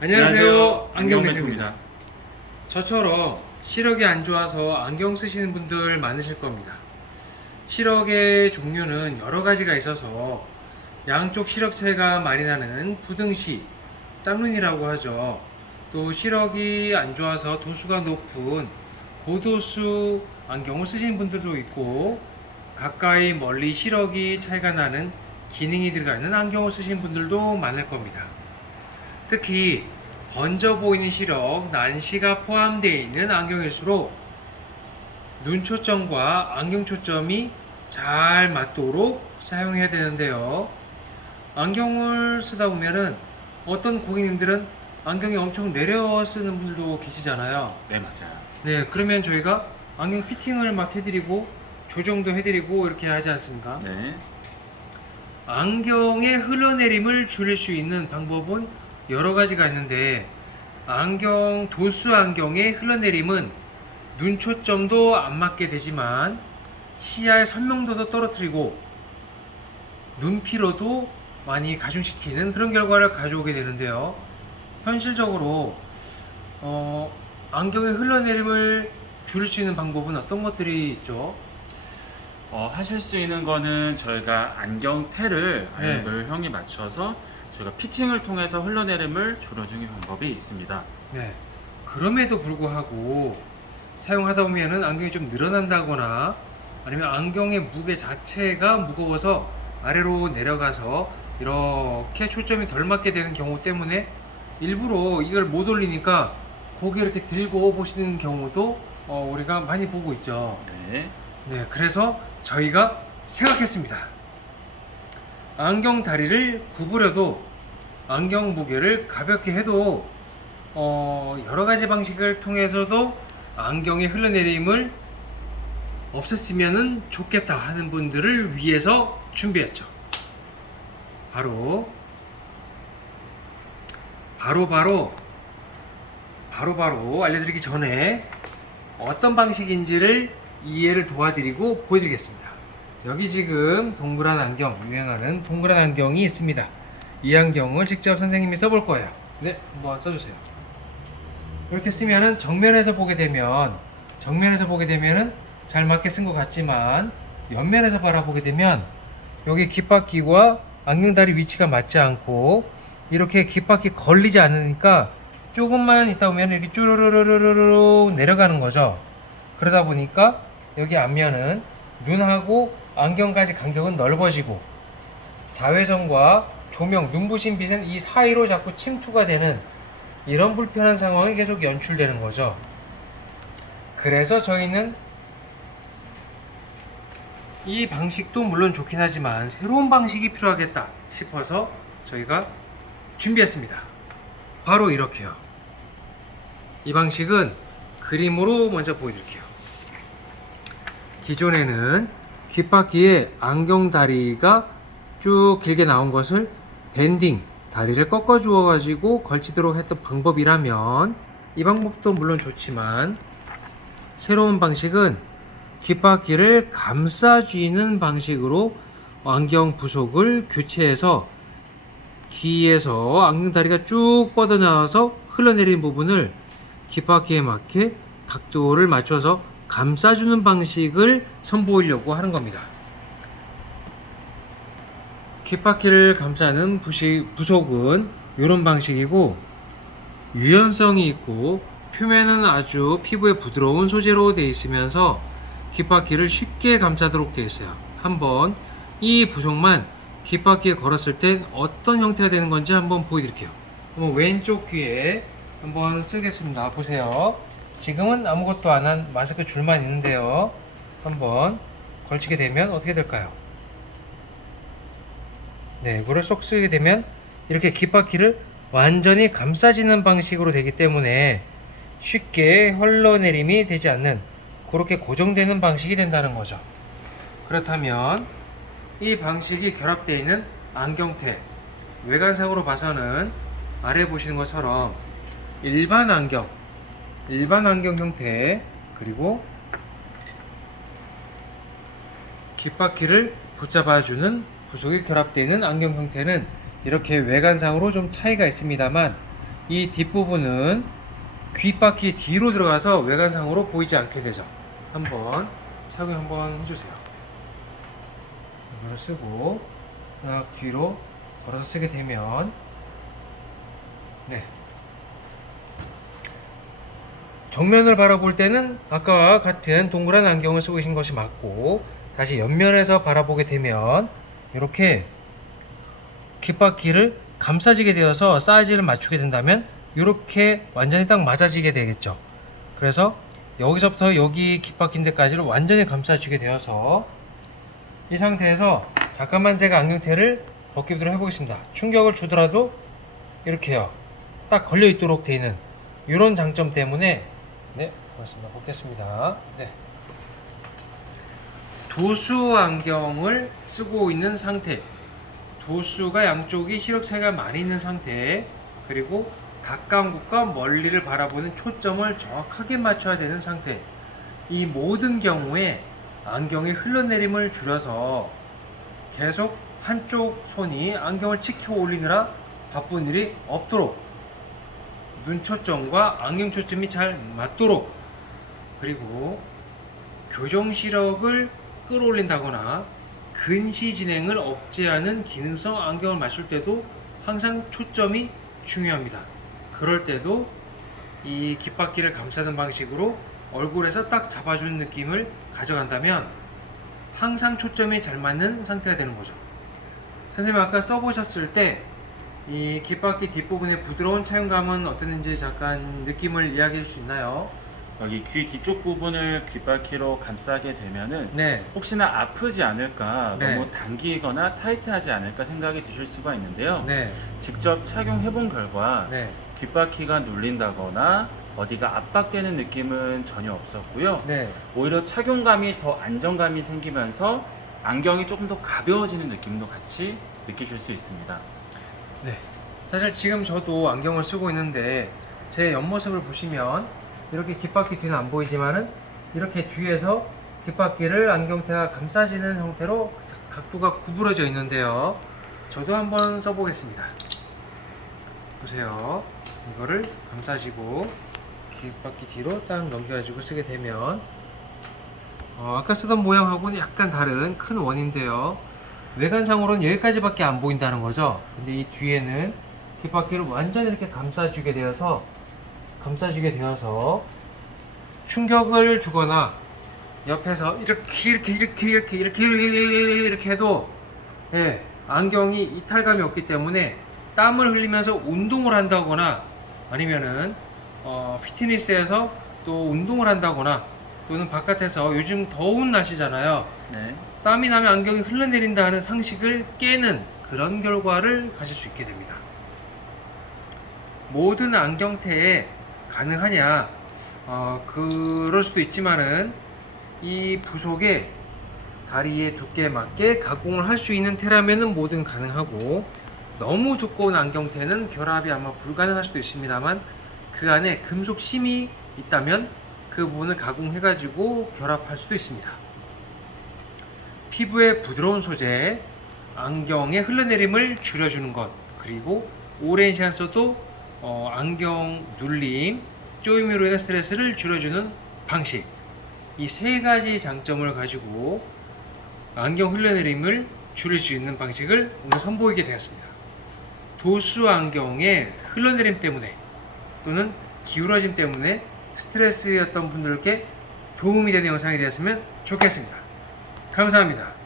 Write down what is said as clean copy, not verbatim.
안녕하세요. 안경매트입니다. 저처럼 시력이 안 좋아서 안경 쓰시는 분들 많으실 겁니다. 시력의 종류는 여러 가지가 있어서 양쪽 시력 차이가 많이 나는 부등시, 짝눈이라고 하죠. 또 시력이 안 좋아서 도수가 높은 고도수 안경을 쓰시는 분들도 있고, 가까이 멀리 시력이 차이가 나는 기능이 들어가 있는 안경을 쓰시는 분들도 많을 겁니다. 특히 번져 보이는 시력, 난시가 포함되어 있는 안경일수록 눈 초점과 안경 초점이 잘 맞도록 사용해야 되는데요. 안경을 쓰다 보면은 어떤 고객님들은 안경이 엄청 내려 쓰는 분들도 계시잖아요. 네, 맞아요. 네, 그러면 저희가 안경 피팅을 막 해드리고 조정도 해드리고 이렇게 하지 않습니까? 네. 안경의 흘러내림을 줄일 수 있는 방법은 여러 가지가 있는데, 도수 안경의 흘러내림은 눈 초점도 안 맞게 되지만 시야의 선명도도 떨어뜨리고 눈 피로도 많이 가중시키는 그런 결과를 가져오게 되는데요. 현실적으로 안경의 흘러내림을 줄일 수 있는 방법은 어떤 것들이 있죠? 하실 수 있는 거는 저희가 안경테를 네. 알별형에 맞춰서 저희가 피팅을 통해서 흘러내림을 줄여주는 방법이 있습니다. 네. 그럼에도 불구하고 사용하다 보면은 안경이 좀 늘어난다거나 아니면 안경의 무게 자체가 무거워서 아래로 내려가서 이렇게 초점이 덜 맞게 되는 경우 때문에 일부러 이걸 못 올리니까 고개 이렇게 들고 보시는 경우도 우리가 많이 보고 있죠. 네. 네, 그래서 저희가 생각했습니다. 안경 다리를 구부려도 안경 무게를 가볍게 해도 여러 가지 방식을 통해서도 안경의 흘러내림을 없앴으면 좋겠다 하는 분들을 위해서 준비했죠. 바로 알려드리기 전에 어떤 방식인지를 이해를 도와드리고 보여드리겠습니다. 여기 지금 동그란 안경, 유행하는 동그란 안경이 있습니다. 이 안경을 직접 선생님이 써볼 거예요. 네, 한번 써주세요. 이렇게 쓰면은 정면에서 보게 되면은 잘 맞게 쓴 것 같지만 옆면에서 바라보게 되면 여기 귓바퀴와 안경다리 위치가 맞지 않고 이렇게 귓바퀴 걸리지 않으니까 조금만 있다 보면 이렇게 쭈르르르르르 내려가는 거죠. 그러다 보니까 여기 앞면은 눈하고 안경까지 간격은 넓어지고 자외선과 조명, 눈부신 빛은 이 사이로 자꾸 침투가 되는 이런 불편한 상황이 계속 연출되는 거죠. 그래서 저희는 이 방식도 물론 좋긴 하지만 새로운 방식이 필요하겠다 싶어서 저희가 준비했습니다. 바로 이렇게요. 이 방식은 그림으로 먼저 보여드릴게요. 기존에는 귓바퀴에 안경 다리가 쭉 길게 나온 것을 밴딩, 다리를 꺾어 주어 가지고 걸치도록 했던 방법이라면 이 방법도 물론 좋지만 새로운 방식은 귓바퀴를 감싸 쥐는 방식으로 안경 부속을 교체해서 귀에서 안경 다리가 쭉 뻗어나와서 흘러내린 부분을 귓바퀴에 맞게 각도를 맞춰서 감싸주는 방식을 선보이려고 하는 겁니다. 귓바퀴를 감싸는 부속은 이런 방식이고 유연성이 있고 표면은 아주 피부에 부드러운 소재로 되어 있으면서 귓바퀴를 쉽게 감싸도록 되어 있어요. 한번 이 부속만 귓바퀴에 걸었을 땐 어떤 형태가 되는 건지 한번 보여드릴게요. 한번 왼쪽 귀에 한번 쓰겠습니다. 보세요. 지금은 아무것도 안 한 마스크 줄만 있는데요. 한번 걸치게 되면 어떻게 될까요? 네, 이거를 쏙 쓰게 되면 이렇게 귓바퀴를 완전히 감싸지는 방식으로 되기 때문에 쉽게 흘러내림이 되지 않는 그렇게 고정되는 방식이 된다는 거죠. 그렇다면 이 방식이 결합되어 있는 안경테, 외관상으로 봐서는 아래 보시는 것처럼 일반 안경 형태, 그리고 귓바퀴를 붙잡아주는 부속이 결합되어 있는 안경 형태는 이렇게 외관상으로 좀 차이가 있습니다만 이 뒷부분은 귓바퀴 뒤로 들어가서 외관상으로 보이지 않게 되죠. 한번 착용 한번 해주세요. 이걸 쓰고 딱 뒤로 걸어서 쓰게 되면 네, 정면을 바라볼 때는 아까와 같은 동그란 안경을 쓰고 계신 것이 맞고, 다시 옆면에서 바라보게 되면 이렇게 귓바퀴를 감싸지게 되어서 사이즈를 맞추게 된다면 이렇게 완전히 딱 맞아지게 되겠죠. 그래서 여기서부터 여기 귓바퀴인데까지를 완전히 감싸주게 되어서 이 상태에서 잠깐만 제가 안경테를 벗기도록 해보겠습니다. 충격을 주더라도 이렇게요, 딱 걸려 있도록 되어 있는 이런 장점 때문에 네, 고맙습니다. 벗겠습니다. 네. 도수 안경을 쓰고 있는 상태, 도수가 양쪽이 시력차이가 많이 있는 상태, 그리고 가까운 곳과 멀리를 바라보는 초점을 정확하게 맞춰야 되는 상태, 이 모든 경우에 안경의 흘러내림을 줄여서 계속 한쪽 손이 안경을 치켜 올리느라 바쁜 일이 없도록, 눈 초점과 안경 초점이 잘 맞도록, 그리고 교정 시력을 끌어올린다거나 근시 진행을 억제하는 기능성 안경을 맞출 때도 항상 초점이 중요합니다. 그럴 때도 이 귓바퀴를 감싸는 방식으로 얼굴에서 딱 잡아주는 느낌을 가져간다면 항상 초점이 잘 맞는 상태가 되는 거죠. 선생님 아까 써보셨을 때 이 귓바퀴 뒷부분의 부드러운 차용감은 어땠는지 잠깐 느낌을 이야기해 줄 수 있나요? 여기 귀 뒤쪽 부분을 귓바퀴로 감싸게 되면은 네. 혹시나 아프지 않을까, 네. 너무 당기거나 타이트하지 않을까 생각이 드실 수가 있는데요. 네. 직접 착용해 본 결과 네. 귓바퀴가 눌린다거나 어디가 압박되는 느낌은 전혀 없었고요. 네. 오히려 착용감이 더 안정감이 생기면서 안경이 조금 더 가벼워지는 느낌도 같이 느끼실 수 있습니다. 네. 사실 지금 저도 안경을 쓰고 있는데 제 옆모습을 보시면 이렇게 귓바퀴 뒤는 안 보이지만은 이렇게 뒤에서 귓바퀴를 안경테가 감싸지는 형태로 각도가 구부러져 있는데요. 저도 한번 써보겠습니다. 보세요. 이거를 감싸지고 귓바퀴 뒤로 딱 넘겨가지고 쓰게 되면 아까 쓰던 모양하고는 약간 다른 큰 원인데요. 외관상으로는 여기까지밖에 안 보인다는 거죠. 근데 이 뒤에는 귓바퀴를 완전히 이렇게 감싸주게 되어서 충격을 주거나 옆에서 이렇게 해도 예, 안경이 이탈감이 없기 때문에 땀을 흘리면서 운동을 한다거나 아니면은 피트니스에서 또 운동을 한다거나 또는 바깥에서 요즘 더운 날씨잖아요. 네. 땀이 나면 안경이 흘러내린다 하는 상식을 깨는 그런 결과를 가질 수 있게 됩니다. 모든 안경테에 가능하냐? 그럴 수도 있지만은 이 부속에 다리의 두께에 맞게 가공을 할 수 있는 테라면은 뭐든 가능하고, 너무 두꺼운 안경테는 결합이 아마 불가능할 수도 있습니다만 그 안에 금속 심이 있다면 그 부분을 가공해 가지고 결합할 수도 있습니다. 피부의 부드러운 소재, 안경의 흘러내림을 줄여주는 것, 그리고 오랜 시간 써도 안경 눌림, 쪼임으로 인한 스트레스를 줄여주는 방식, 이 세 가지 장점을 가지고 안경 흘러내림을 줄일 수 있는 방식을 오늘 선보이게 되었습니다. 도수 안경의 흘러내림 때문에 또는 기울어짐 때문에 스트레스였던 분들께 도움이 되는 영상이 되었으면 좋겠습니다. 감사합니다.